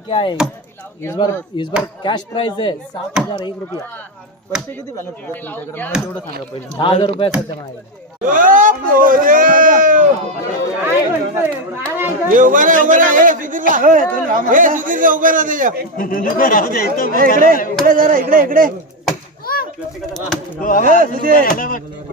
क्या है इस बार इस बार cash price है सात हजार एक रुपया पैसे किती झाले तुझ्या तुमच्याकडे मला तेवढं सांगा पहिले दहा हजार रुपये सध्या माझ्याकडे उभा रे उभा रे सुधीरला उभा इकडे इकडे जरा इकडे इकडे सुधीर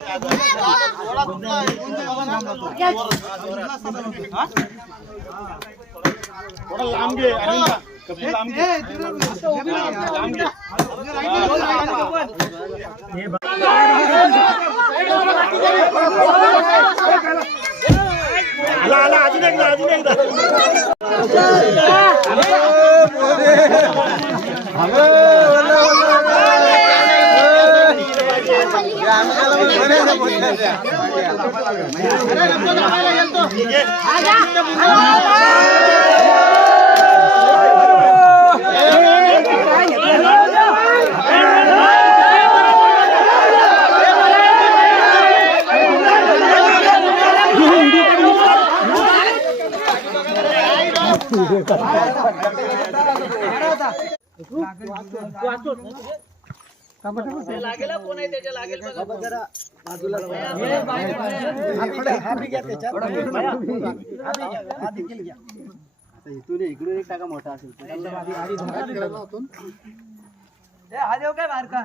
आला आला अजून एकदा अजून एकदा વાંચો लागेल त्याच्या इथून इकडून एक टाका मोठा असेल हा देव काय बारका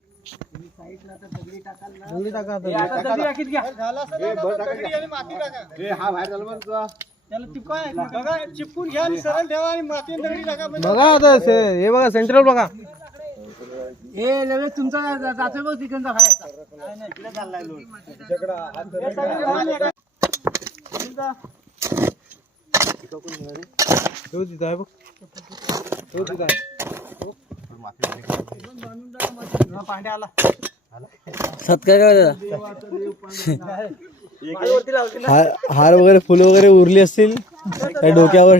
दगडी टाका आता दगडी राखीत घ्या हा बाहेर झाला त्याला आहे. बघा घ्या आणि ठेवा म्हणजे. आता हे बघा सेंट्रल बघा हे लगे तुमचा जातोय बघ तिकडचा बाहेरचा आला सत्कार हार वगैरह फूल वगैरह उरली असतील डोक्यावर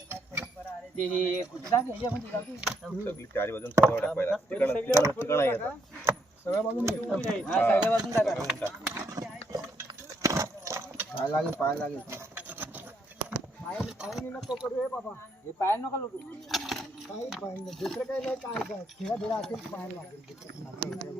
चारी बाजून थोडा टाकायला तिकडं तिकडं तिकडं आहे तो। हाँ, आता सगळ्या बाजून सगळ्या बाजून टाका पाय लागेल पाय लागेल हे पाय नका लोक काही पाय दुसरं काही नाही काय काय खेळा धुळा असेल पाय लागेल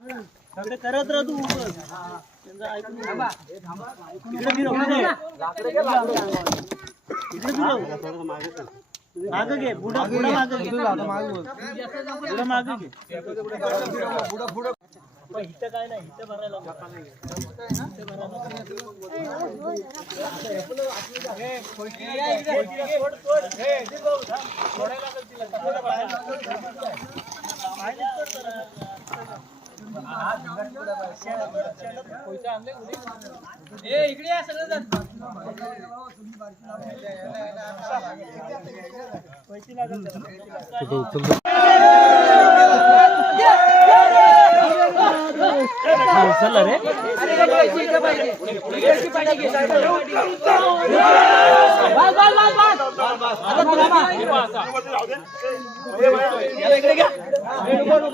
करत राहतो माग घे बुडा बुडा माग घे बुडा माग घे काय नाही इथं भरायला ए इकडे या सगळे जण उचलला रे आता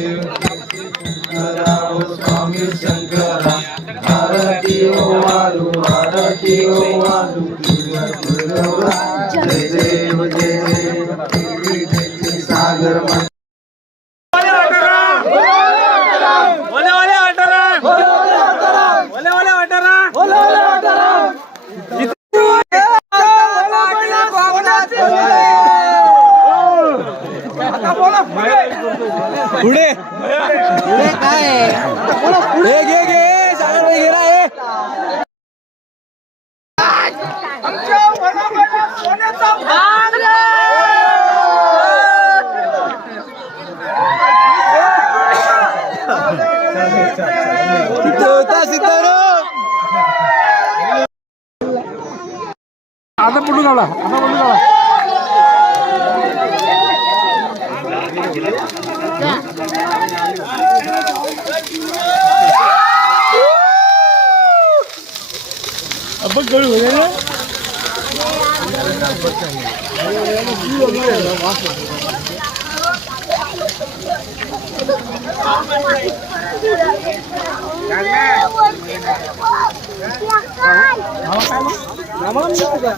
বন্ধু গাওলা আমরা বন্ধু গাওলা अब गोल हो गया ना Jangan. Jangan. Jangan. Jangan.